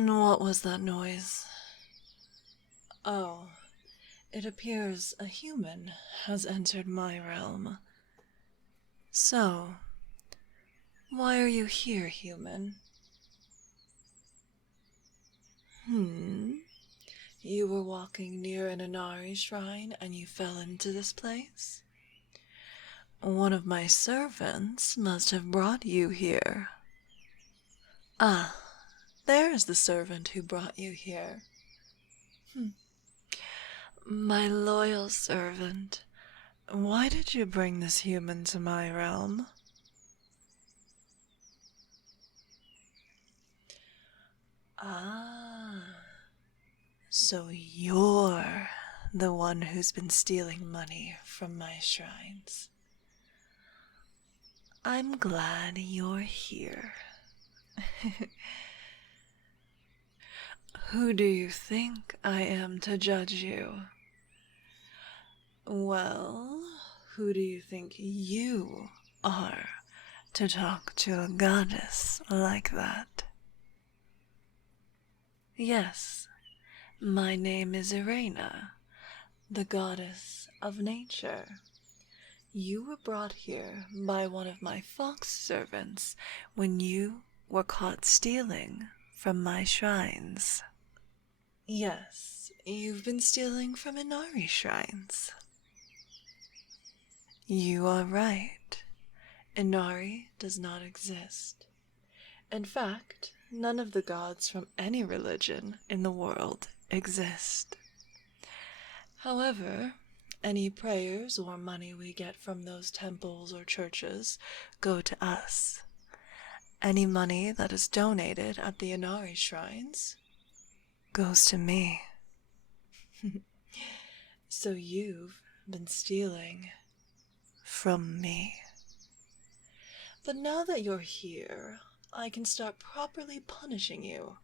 What was that noise? Oh, it appears a human has entered my realm. So, why are you here, human? You were walking near an Inari shrine and you fell into this place? One of my servants must have brought you here. Ah, there's the servant who brought you here. My loyal servant, why did you bring this human to my realm? Ah, so you're the one who's been stealing money from my shrines. I'm glad you're here. Who do you think I am to judge you? Well, who do you think you are to talk to a goddess like that? Yes, my name is Irena, the goddess of nature. You were brought here by one of my fox servants when you were caught stealing from my shrines. Yes, you've been stealing from Inari shrines. You are right. Inari does not exist. In fact, none of the gods from any religion in the world exist. However, any prayers or money we get from those temples or churches go to us. Any money that is donated at the Inari shrines goes to me. So you've been stealing from me. But now that you're here, I can start properly punishing you.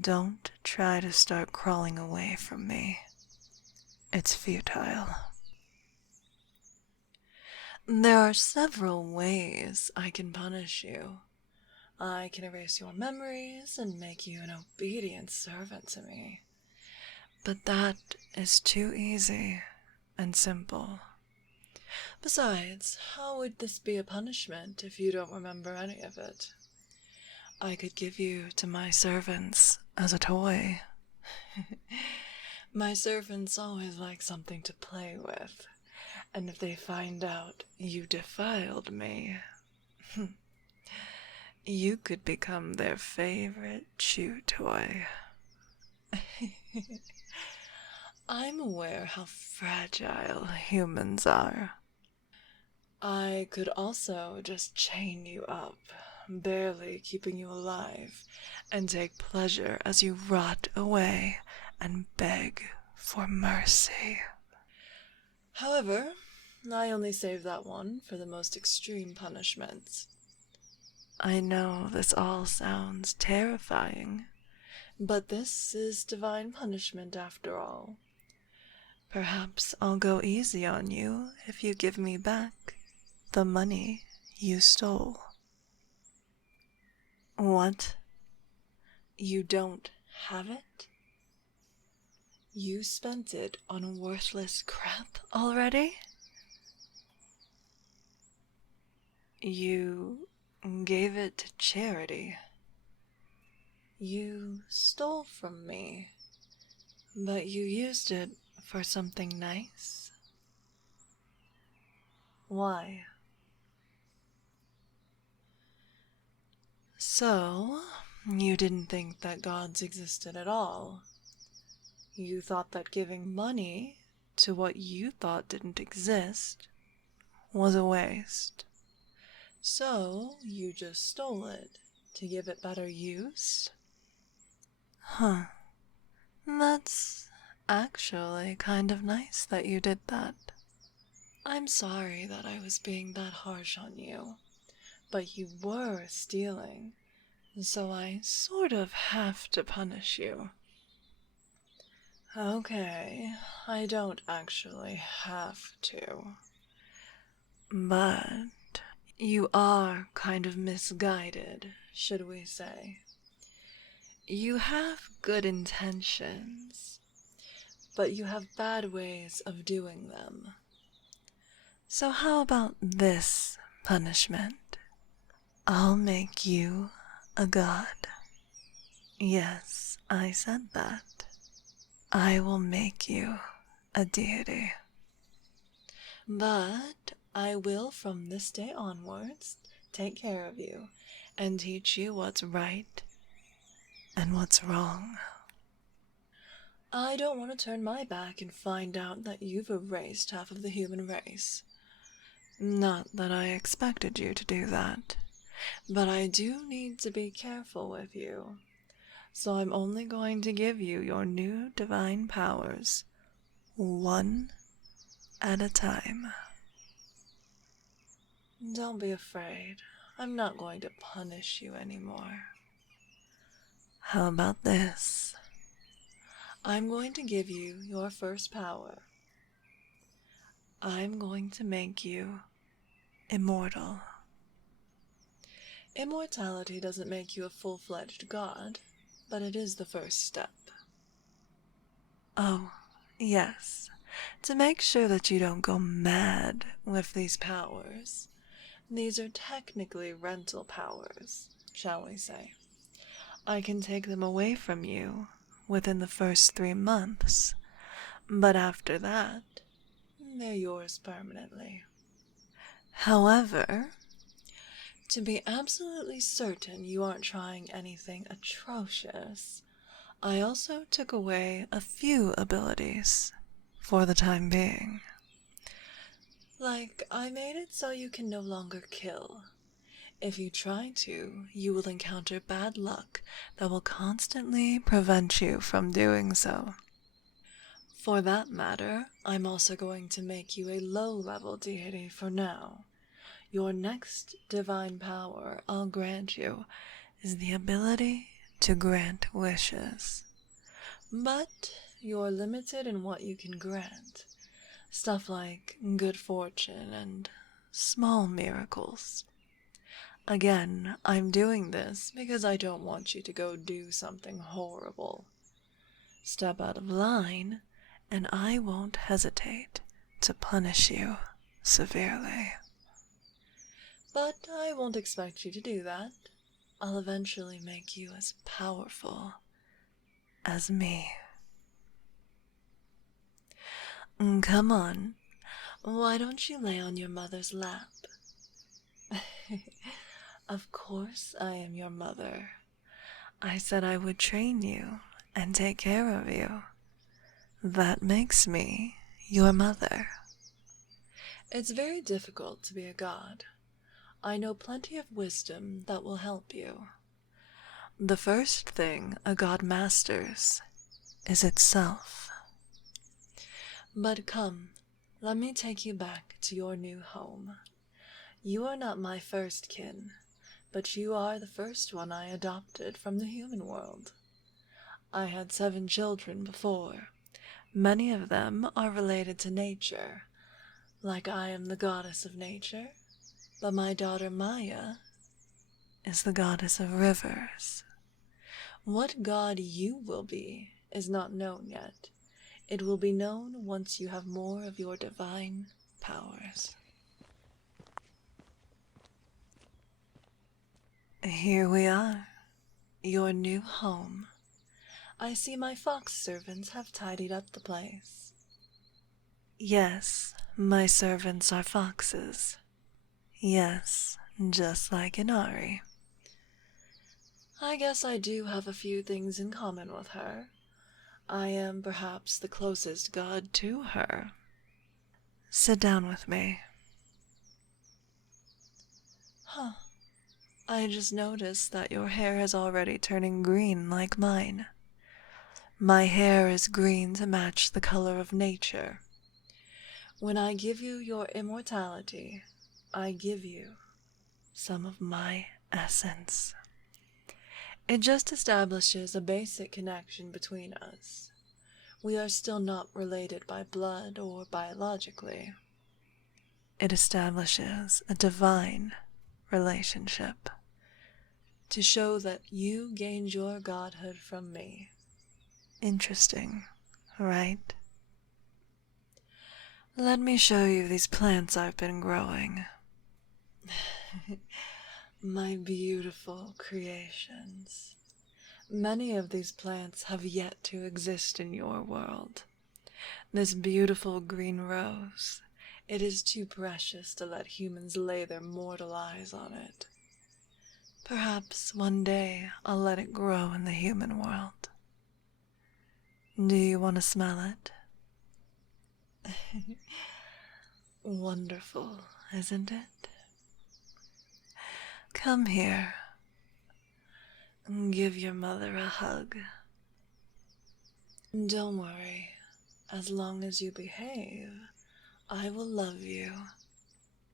Don't try to start crawling away from me. It's futile. There are several ways I can punish you. I can erase your memories and make you an obedient servant to me. But that is too easy and simple. Besides, how would this be a punishment if you don't remember any of it? I could give you to my servants as a toy. My servants always like something to play with, and if they find out you defiled me, you could become their favorite chew toy. I'm aware how fragile humans are. I could also just chain you up, barely keeping you alive, and take pleasure as you rot away and beg for mercy. However, I only save that one for the most extreme punishments. I know this all sounds terrifying, but this is divine punishment after all. Perhaps I'll go easy on you if you give me back the money you stole. What? You don't have it? You spent it on worthless crap already? You gave it to charity. You stole from me, but you used it for something nice? Why? So, you didn't think that gods existed at all. You thought that giving money to what you thought didn't exist was a waste. So, you just stole it to give it better use? Huh. That's actually kind of nice that you did that. I'm sorry that I was being that harsh on you, but you were stealing, so I sort of have to punish you. Okay, I don't actually have to. But you are kind of misguided, should we say. You have good intentions, but you have bad ways of doing them. So how about this punishment? I'll make you a god. Yes, I said that. I will make you a deity. But I will from this day onwards take care of you and teach you what's right and what's wrong. I don't want to turn my back and find out that you've erased half of the human race. Not that I expected you to do that, but I do need to be careful with you. So I'm only going to give you your new divine powers, one at a time. Don't be afraid. I'm not going to punish you anymore. How about this? I'm going to give you your first power. I'm going to make you immortal. Immortality doesn't make you a full-fledged god, but it is the first step. Oh, yes. To make sure that you don't go mad with these powers. These are technically rental powers, shall we say. I can take them away from you within the first 3 months, but after that, they're yours permanently. However, to be absolutely certain you aren't trying anything atrocious, I also took away a few abilities for the time being. Like, I made it so you can no longer kill. If you try to, you will encounter bad luck that will constantly prevent you from doing so. For that matter, I'm also going to make you a low-level deity for now. Your next divine power I'll grant you is the ability to grant wishes. But you're limited in what you can grant. Stuff like good fortune and small miracles. Again, I'm doing this because I don't want you to go do something horrible. Step out of line, and I won't hesitate to punish you severely. But I won't expect you to do that. I'll eventually make you as powerful as me. Come on, why don't you lay on your mother's lap? Of course I am your mother. I said I would train you and take care of you. That makes me your mother. It's very difficult to be a god. I know plenty of wisdom that will help you. The first thing a god masters is itself. But come, let me take you back to your new home. You are not my first kin, but you are the first one I adopted from the human world. I had 7 children before. Many of them are related to nature, like I am the goddess of nature, but my daughter Maya is the goddess of rivers. What god you will be is not known yet. It will be known once you have more of your divine powers. Here we are, your new home. I see my fox servants have tidied up the place. Yes, my servants are foxes. Yes, just like Inari. I guess I do have a few things in common with her. I am perhaps the closest god to her. Sit down with me. Huh. I just noticed that your hair is already turning green like mine. My hair is green to match the color of nature. When I give you your immortality, I give you some of my essence. It just establishes a basic connection between us. We are still not related by blood or biologically. It establishes a divine relationship. to show that you gained your godhood from me. Interesting, right? Let me show you these plants I've been growing. My beautiful creations. Many of these plants have yet to exist in your world. This beautiful green rose, it is too precious to let humans lay their mortal eyes on it. Perhaps one day I'll let it grow in the human world. Do you want to smell it? Wonderful, isn't it? Come here. Give your mother a hug. Don't worry. As long as you behave, I will love you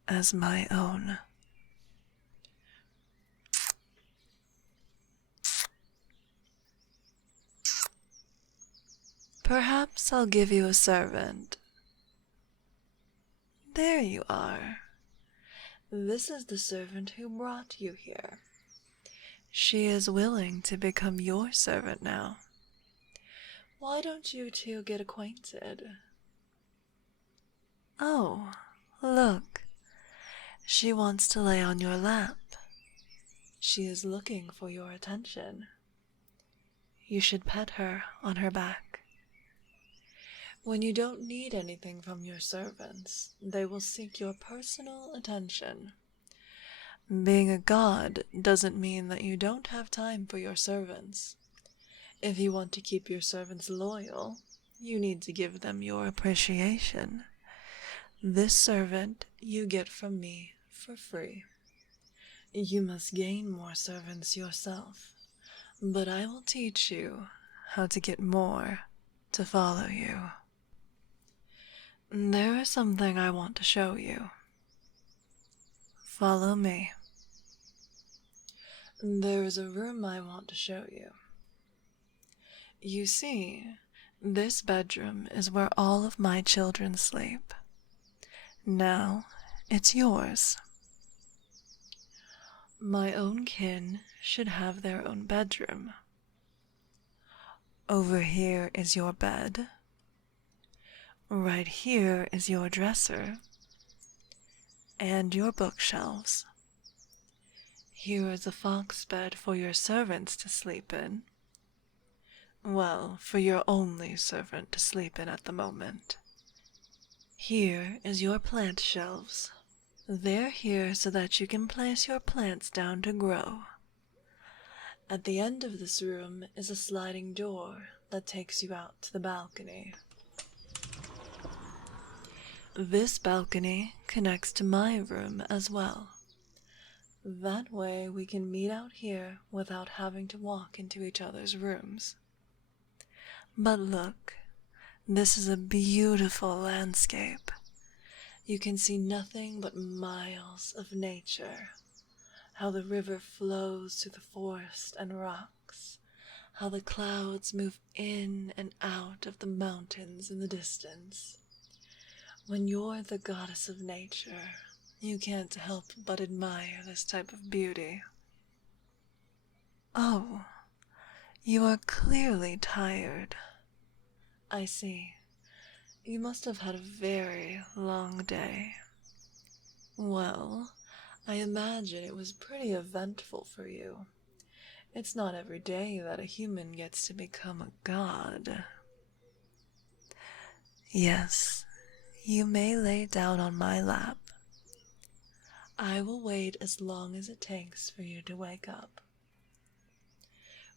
as my own. Perhaps I'll give you a servant. There you are. This is the servant who brought you here. She is willing to become your servant now. Why don't you two get acquainted? Oh, look. She wants to lay on your lap. She is looking for your attention. You should pet her on her back. When you don't need anything from your servants, they will seek your personal attention. Being a god doesn't mean that you don't have time for your servants. If you want to keep your servants loyal, you need to give them your appreciation. This servant you get from me for free. You must gain more servants yourself, but I will teach you how to get more to follow you. There is something I want to show you. Follow me. There is a room I want to show you. You see, this bedroom is where all of my children sleep. Now, it's yours. My own kin should have their own bedroom. Over here is your bed. Right here is your dresser and your bookshelves. Here is a fox bed for your servants to sleep in. Well, for your only servant to sleep in at the moment. Here is your plant shelves. They're here so that you can place your plants down to grow. At the end of this room is a sliding door that takes you out to the balcony. This balcony connects to my room as well. That way we can meet out here without having to walk into each other's rooms. But look, this is a beautiful landscape. You can see nothing but miles of nature. How the river flows through the forest and rocks. How the clouds move in and out of the mountains in the distance. When you're the goddess of nature, you can't help but admire this type of beauty. Oh, you are clearly tired. I see. You must have had a very long day. Well, I imagine it was pretty eventful for you. It's not every day that a human gets to become a god. Yes, you may lay down on my lap. I will wait as long as it takes for you to wake up.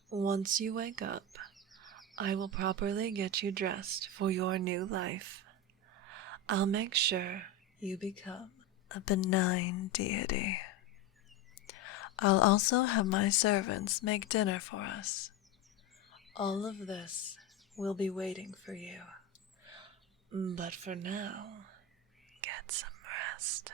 Once you wake up, I will properly get you dressed for your new life. I'll make sure you become a benign deity. I'll also have my servants make dinner for us. All of this will be waiting for you. But for now, get some rest.